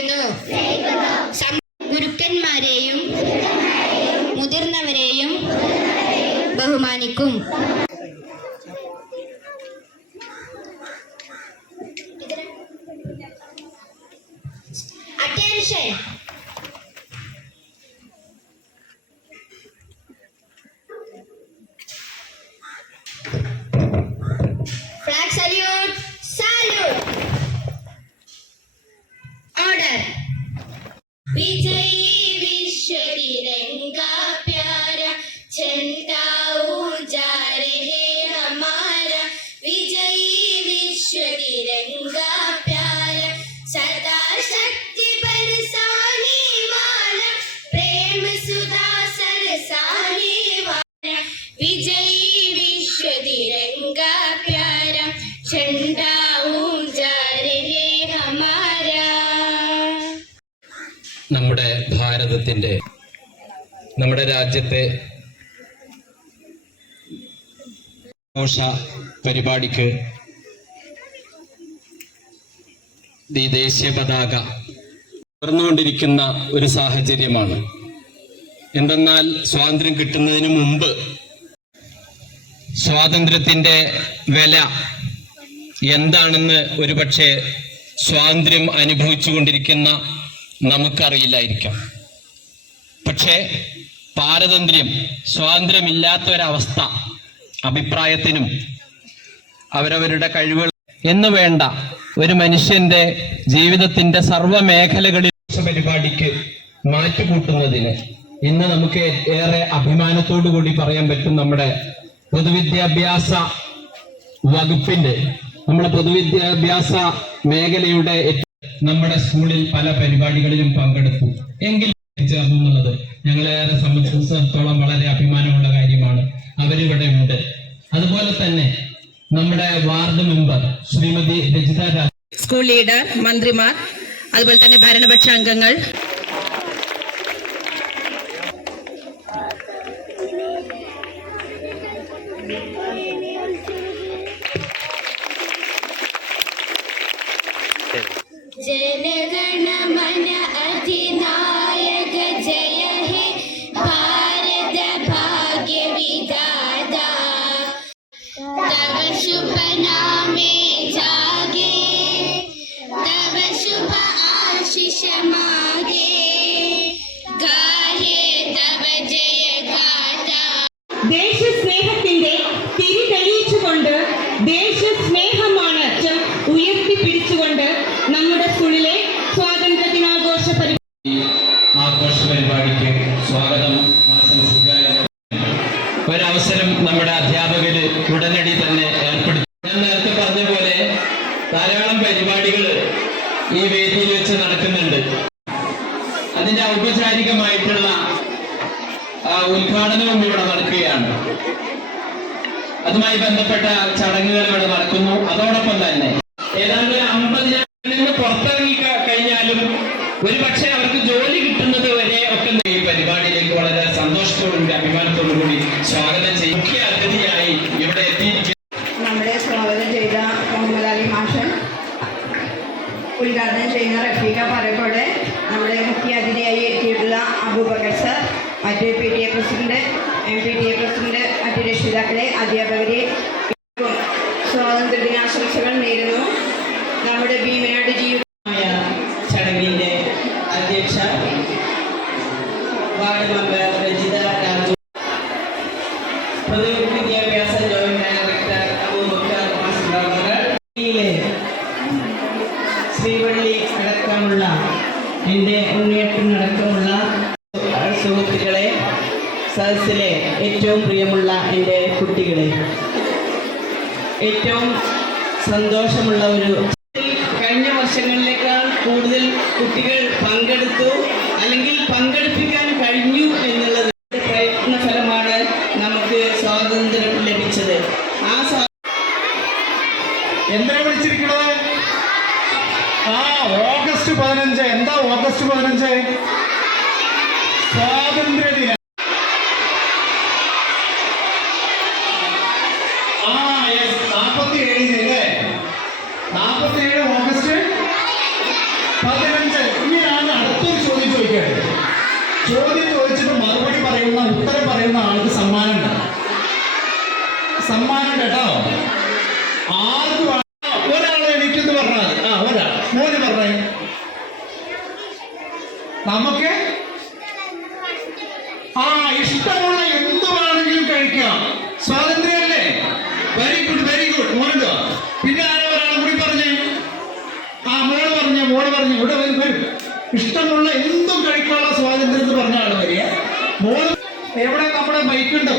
സ്നേഹിക്കുന്നു. ഗുരുക്കന്മാരെയും മുതിർന്നവരെയും ബഹുമാനിക്കും. Attention. Flag salute. Salute. Order. विजयी विश्व तिरंगा प्यारा झंडा ऊंचा रहे हमारा. विजयी विश्व तिरंगा प्यारा सदा शक्ति बरसाने वाला प्रेम सुधा सरसाने वाला. विजयी विश्व तिरंगा प्यारा झंडा ऊंचा रहे हमारा. നമ്മുടെ ഭാരതത്തിൻ്റെ നമ്മുടെ രാജ്യത്തെ ആഘോഷ പരിപാടിക്ക് ഈ ദേശീയ പതാക ഉയർന്നുകൊണ്ടിരിക്കുന്ന ഒരു സാഹചര്യമാണ്. എന്തെന്നാൽ സ്വാതന്ത്ര്യം കിട്ടുന്നതിന് മുമ്പ് സ്വാതന്ത്ര്യത്തിൻ്റെ വില എന്താണെന്ന് ഒരുപക്ഷെ സ്വാതന്ത്ര്യം അനുഭവിച്ചു കൊണ്ടിരിക്കുന്ന നമുക്കറിയില്ലായിരിക്കാം. പക്ഷേ സ്വാതന്ത്ര്യമില്ലാത്ത ഒരവസ്ഥ അഭിപ്രായത്തിനും അവരവരുടെ കഴിവുകൾ എന്ന് വേണ്ട ഒരു മനുഷ്യന്റെ ജീവിതത്തിന്റെ സർവ്വമേഖലകളിൽ പരിപാടിക്ക് മാറ്റുകൂട്ടുന്നതിന് ഇന്ന് നമുക്ക് ഏറെ അഭിമാനത്തോടു കൂടി പറയാൻ പറ്റും. നമ്മുടെ പൊതുവിദ്യാഭ്യാസ വകുപ്പിന്റെ നമ്മുടെ പൊതുവിദ്യാഭ്യാസ മേഖലയുടെ നമ്മുടെ സ്കൂളിൽ പല പരിപാടികളിലും പങ്കെടുത്തു എങ്കിൽ ചേർന്നു എന്നുള്ളത് ഞങ്ങളേറെ സംബന്ധിച്ചിടത്തോളം വളരെ അഭിമാനമുള്ള കാര്യമാണ്. അവരിവിടെ ഉണ്ട്. അതുപോലെ തന്നെ നമ്മുടെ ward member Shrimati Rajitha Raj, school leader, മന്ത്രിമാർ, അതുപോലെ തന്നെ ഭരണപക്ഷ അംഗങ്ങൾ, जनगण मन अधिनायक जय हे भारत भाग्य विधाता. तब शुभ नामे जागे तब शुभ आशीष मागे गाहे तब जय गाथा. ദേശസ്നേഹത്തിന്റെ തിരി തെളിയിച്ചുകൊണ്ട് ദേശസ്നേഹമാണ് ഉയർത്തിപ്പിടിച്ചുകൊണ്ട് നമ്മുടെ സ്കൂളിലെ സ്വാതന്ത്ര്യ ദിനാഘോഷ പരിപാടിക്ക് സ്വാഗതം ആശംസിക്കുക. ഒരവസരം നമ്മുടെ അധ്യാപകര് ഉടനടി തന്നെ ഏർപ്പെടുത്തി. ഞാൻ നേരത്തെ പറഞ്ഞ പോലെ ധാരാളം പരിപാടികൾ ഈ വേദിയിൽ വെച്ച് നടക്കുന്നുണ്ട്. അതിന്റെ ഔപചാരികമായിട്ടുള്ള ഉദ്ഘാടനവും ഇവിടെ നടക്കുകയാണ്. അതുമായി ബന്ധപ്പെട്ട ചടങ്ങുകൾ ഇവിടെ നടക്കുന്നു. അതോടൊപ്പം തന്നെ ഏതാണ്ട് 50,000 പുറത്തിറങ്ങി കഴിഞ്ഞാലും ഒരുപക്ഷെ അവർക്ക് ജോലി കിട്ടുന്നത് വരെ ഒക്കെ ഈ പരിപാടിയിലേക്ക് വളരെ സന്തോഷത്തോടുകൂടി അഭിമാനത്തോടുകൂടി സ്വാഗതം ചെയ്യും. മുഖ്യ അതിഥിയായി ഇവിടെ എത്തിയിരിക്കുന്നു. നമ്മുടെ സ്വാഗതം ചെയ്ത മുഹമ്മദ് അലി മാഷൻ, ഉദ്ഘാടനം ചെയ്യുന്ന റഫീഖ പറയപ്പോടെ, നമ്മുടെ മുഖ്യ അതിഥിയായി എത്തിയിട്ടുള്ള അബൂബക്കർ സർ, മറ്റ് PTA പ്രസിഡന്റ്, MPTA പ്രസിഡന്റ്, മറ്റ് രക്ഷിതാക്കളെ, അധ്യാപകരെ സ്വാതന്ത്ര്യ ദിനാശംസകൾ നേരുന്നു. നമ്മുടെ ഭീമനാട് ജീവിതമായ ചടങ്ങിന്റെ അധ്യക്ഷ വാർഡ് മെമ്പർ രജിത രാജു, പൊതുവിദ്യാഭ്യാസ joint director Abubakar master, Srivalli അടക്കമുള്ള എൻ്റെ ഉണ്ണിയേട്ടനടക്കമുള്ള സുഹൃത്തുക്കളെ, സദസ്സിലെ ഏറ്റവും പ്രിയമുള്ള എൻ്റെ കുട്ടികളെ, ഏറ്റവും സന്തോഷമുള്ള ഒരു കഴിഞ്ഞ വർഷങ്ങളിലേക്കാൾ കൂടുതൽ കുട്ടികൾ പങ്കെടുത്തു, അല്ലെങ്കിൽ പങ്കെടുപ്പിക്കാൻ കഴിഞ്ഞു എന്നുള്ളത് പ്രയത്ന ഫലമാണ് നമുക്ക് സ്വാതന്ത്ര്യം ലഭിച്ചത്. ആ എന്തിനാ വിളിച്ചിരിക്കുന്നത്? ഓഗസ്റ്റ് 15. എന്താ ഓഗസ്റ്റ് 15? സ്വാതന്ത്ര്യ ദിനം. യെസ്, 47 അല്ലേ? 47 ഓഗസ്റ്റ് 15. ഉത്തരം പറയുന്ന ആൾക്ക് സമ്മാനം കേട്ടോ. ആർക്ക് ഒരാൾ എനിക്കെന്ന് പറഞ്ഞാൽ ഒരാൾ മോന് പറഞ്ഞേ. നമുക്ക് ഇഷ്ടമുള്ള എന്ത് വേണമെങ്കിലും കഴിക്കാം, സ്വാതന്ത്ര്യമല്ലേ? Very good very good. മോനുണ്ടോ? പിന്നെ ആരോ ഒരാൾ കൂടി പറഞ്ഞേ. മോള് പറഞ്ഞു ഇവിടെ വരും. ഇഷ്ടമുള്ള എന്തും കഴിക്കാനുള്ള സ്വാതന്ത്ര്യം എന്ന് പറഞ്ഞ ആള് വരിക. മോള് എവിടെ നമ്മുടെ ബൈക്കുണ്ടോ?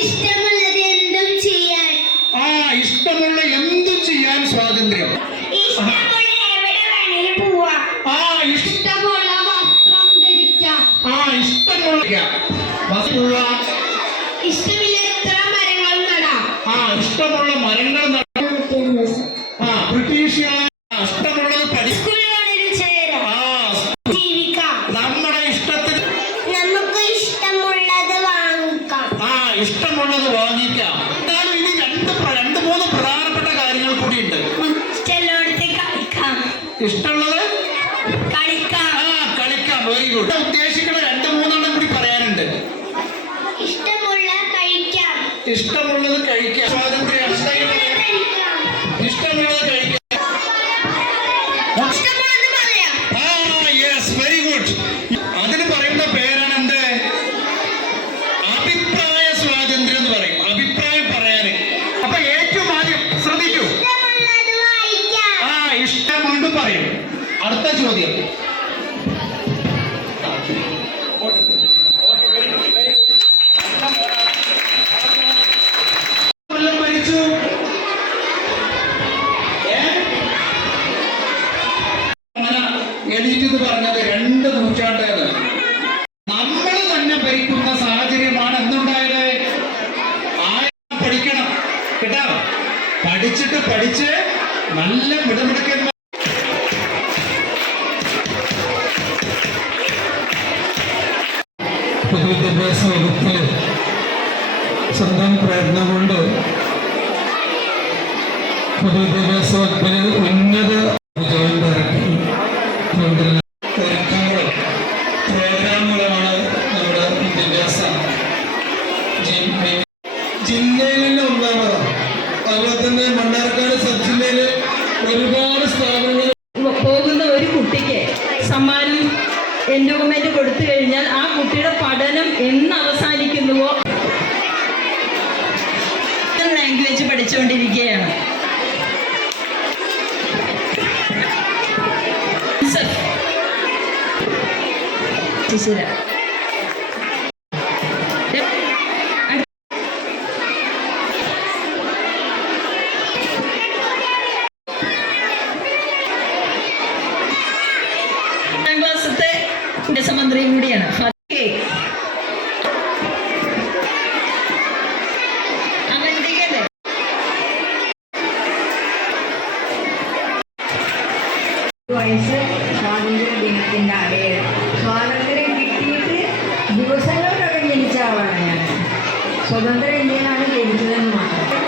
ഇഷ്ടമുള്ളത് എന്തും ചെയ്യാൻ. ഇഷ്ടമുള്ള എന്തും ചെയ്യാൻ സ്വാതന്ത്ര്യം. ഇഷ്ടമുള്ള എവിടെ വേണേലും പോവാം. ഇഷ്ടമുള്ള വസ്ത്രം ധരിക്കാം. ഇഷ്ടമില്ലത്ര മരങ്ങൾ നടാം. ഇഷ്ടമുള്ള മരങ്ങൾ നടാം. ബ്രിട്ടീഷുകാർ ഇഷ്ടമുള്ളത് സ്കൂളുകളിൽ ചേരാം. ജീവിക്കാം. നമ്മുടെ ഇഷ്ടത്തിന് നമുക്ക് ഇഷ്ടമുള്ളത് വാങ്ങിക്കാം. ഇഷ്ടമുള്ളത് വാങ്ങിക്കാം. എന്നാലും ഇനി രണ്ട് മൂന്ന് പ്രധാനപ്പെട്ട കാര്യങ്ങൾ കൂടിയുണ്ട്. ഇഷ്ടമുള്ളടത്ത് കളിക്കാം. ഇഷ്ടമുള്ളത് കളിക്കാം. കളിക്കാം. Very good. ഉദ്ദേശിക്കുന്ന 2-3 കൂടി പറയാനുണ്ട്. ഇഷ്ടമുള്ളത് കഴിക്കാം. സ്വാതന്ത്ര്യം. ഇഷ്ടമുള്ളത് കഴിക്കാം. Yes very good. അതിന് പറയുന്ന പേരാണ് എന്ത്? അഭിപ്രായ സ്വാതന്ത്ര്യം എന്ന് പറയും. അഭിപ്രായം പറയാന്. അപ്പൊ ഏറ്റവും ആദ്യം ശ്രദ്ധിക്കൂ. ഇഷ്ടം കൊണ്ട് പറയും. അടുത്ത ചോദ്യം. മരിച്ചു. എണീറ്റ് പറഞ്ഞത് 2 നൂറ്റാണ്ടേത്. നമ്മൾ തന്നെ ഭരിക്കുന്ന സാഹചര്യമാണ് എന്തുണ്ടായത്? പഠിക്കണം കേട്ടോ. പഠിച്ച് നല്ല മിടമിടുക്കൻ പൊതുവിദ്യാഭ്യാസ വകുപ്പ് സ്വന്തം പ്രയത്നം കൊണ്ട് പൊതുവിദ്യാഭ്യാസ വകുപ്പിന് ഉന്നത ജോയിന്റ് ഇറക്കി പ്രോഗ്രാമുകളാണ് നമ്മുടെ വിദ്യാഭ്യാസ ജില്ലയിൽ ഒന്നാമതാണ്. അതുപോലെ തന്നെ മണ്ണാർക്കാട് സബ് ജില്ലയിൽ ഒരുപാട് സ്ഥാപനങ്ങൾ. പോകുന്ന ഒരു കുട്ടിക്ക് സമ്മാനം എൻഡോമെന്റ് കൊടുത്തു കഴിഞ്ഞാൽ ആ കുട്ടിയുടെ പഠനം എന്ന് അവസാനിക്കുന്നുവോ ലാംഗ്വേജ് പഠിച്ചുകൊണ്ടിരിക്കുകയാണ്. ക്ലാസത്തെ മന്ത്രിയും കൂടിയാണ്. വയസ്സ് സ്വാതന്ത്ര്യ ദിനത്തിൻ്റെ അടയാളം. സ്വാതന്ത്ര്യം കിട്ടിയിട്ട് ദിവസങ്ങൾക്കൊക്കെ ജനിച്ച ആളാണ് ഞാൻ. സ്വതന്ത്ര ഇന്ത്യയിലാണ് ജനിച്ചതെന്ന് മാത്രം.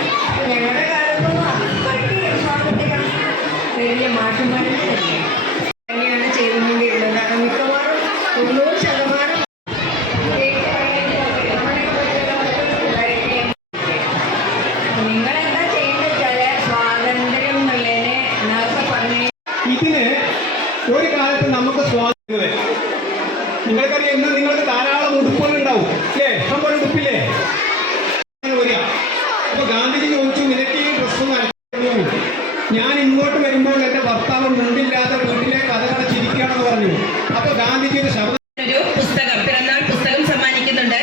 ഞങ്ങളുടെ കാലത്തൊന്നും അത്രയ്ക്ക് സ്വാതന്ത്ര്യം വലിയ മാറ്റമായിട്ട് തന്നെയാണ് ചെയ്തുകൊണ്ടിരുന്നത്. മിക്കവാറും 90% നിങ്ങളെന്താ ചെയ്യേണ്ടത് വെച്ചാൽ സ്വാതന്ത്ര്യം എന്നുള്ളതിനെ നേരത്തെ പറഞ്ഞ ഇതിന് ഒരു കാലത്ത് നമുക്ക് സ്വാതന്ത്ര്യം. നിങ്ങൾക്കറിയാം, ഇന്ന് നിങ്ങൾക്ക് ധാരാളം ഉടുപ്പുകൾ ഉണ്ടാവും അല്ലേ? നമ്മൾ ഉടുപ്പില്ലേ വരിക. അപ്പൊ ഗാന്ധിജി ചോദിച്ചു, നിനക്ക് ഈ ഡ്രസ്സും ഞാൻ ഇങ്ങോട്ട് വരുമ്പോൾ എന്റെ ഭർത്താവ് മുണ്ടില്ലാതെ വീട്ടിലെ കഥകടച്ചിരിക്കുകയാണെന്ന് പറഞ്ഞു. അപ്പൊ ഗാന്ധിജിയുടെ ശബ്ദം ഒരു പുസ്തകം, പിറന്നാൾ പുസ്തകം സമ്മാനിക്കുന്നുണ്ട്.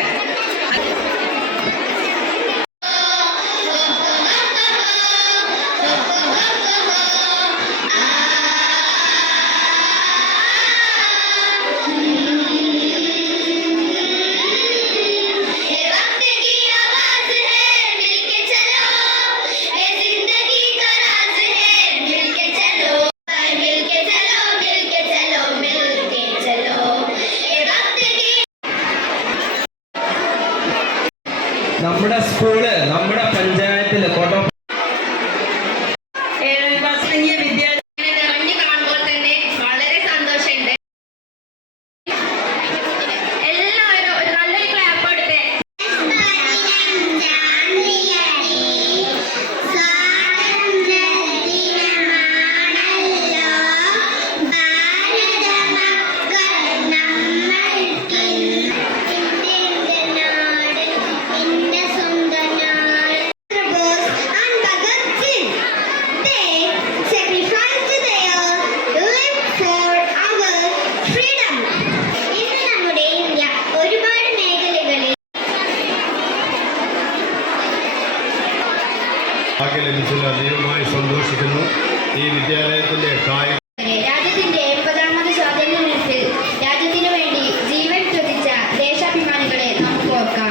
നമ്മുടെ സ്കൂള്, നമ്മുടെ പഞ്ചായത്തില് കോട്ടം 7ാം ക്ലാസ്സിലെ വിദ്യാർത്ഥി നിറഞ്ഞു കാണുമ്പോൾ തന്നെ വളരെ സന്തോഷമുണ്ട്. എല്ലാവരും ഒരു നല്ലൊരു ക്ലാപ്പ് എടുത്ത് ഈ വിദ്യാലയത്തിന്റെ കായിക രാജ്യത്തിന്റെ 80ാമത് സ്വാതന്ത്ര്യദിനത്തിൽ രാജ്യത്തിനു വേണ്ടി ജീവൻ ത്യജിച്ച ദേശാഭിമാനികളെ നമുക്ക് ഓർക്കാം.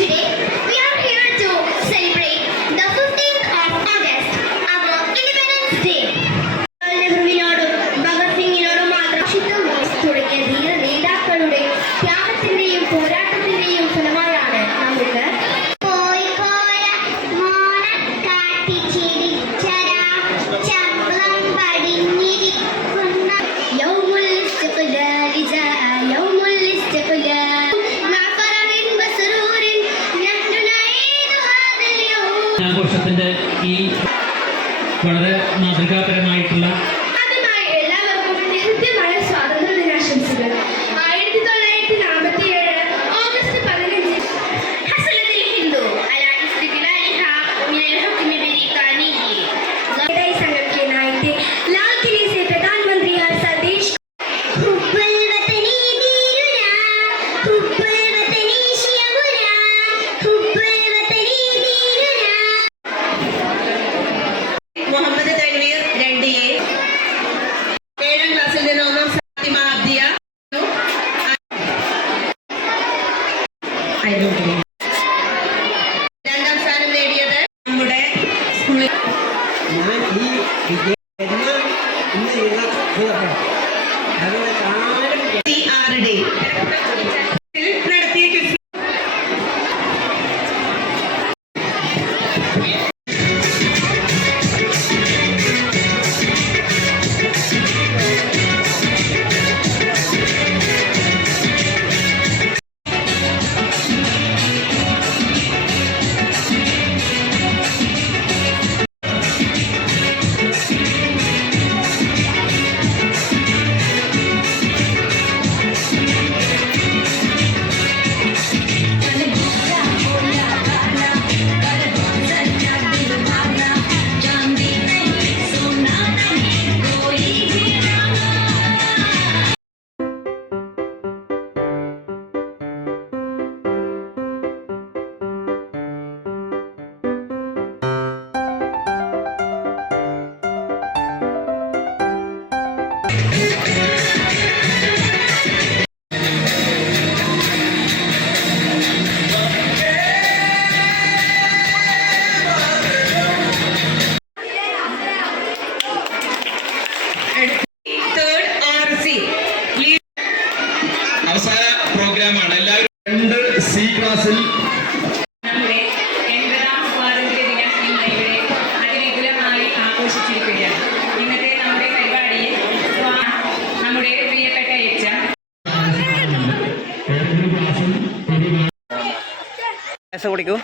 Today we are here to celebrate the 15th of August, our Independence Day. നെഹ്റുവിനോടും Bhagat സിംഗിനോടും മാത്രം തുടങ്ങിയ ധീര നേതാക്കളുടെ ത്യാഗത്തിന്റെയും പോരാട്ടത്തിന്റെയും ഫലമായാണ് നമുക്ക് ആഘോഷത്തിന്റെ ഈ വളരെ മാതൃകാപരമായിട്ടുള്ള എല്ലാവർക്കും ഹൃദ്യമായ സ്വാതന്ത്ര്യ ദിനാശംസകൾ. 1947 ഓഗസ്റ്റ് 15 حصلت الهند على استقلالها من الحكم البريطاني. संगठन के नाम थे लाल किले से प्रधानमंत्री हर संदेश हुब्बुल वतनी दीरुना हुब्बुल वतनी शियमुना हुब्बुल वतनी दीरुना. മുഹമ്മദ് തൻവീർ 2A, 7ാം ക്ലാസ്സിൽ നിന്ന് 1ാം ഫാത്തിമ അബ്ദിയ, 2ാം സ്ഥാനം നേടിയത് നമ്മുടെ സ്കൂളിൽ ആരുടെ നടത്തിയ ക്വിസ് അവസാന പ്രോഗ്രാമാണ്. എല്ലാവരും 2C ക്ലാസ്സിൽ നമ്മുടെ 80ാം സ്വാതന്ത്ര്യ ദിനം ഇന്ന് ഇവിടെ അതിവിപുലമായി ആഘോഷിച്ചിരിക്കുകയാണ്. ഇന്നത്തെ നമ്മുടെ പരിപാടിയിൽ നമ്മുടെ പ്രിയപ്പെട്ട ക്ലാസ് കൊടുക്കൂ.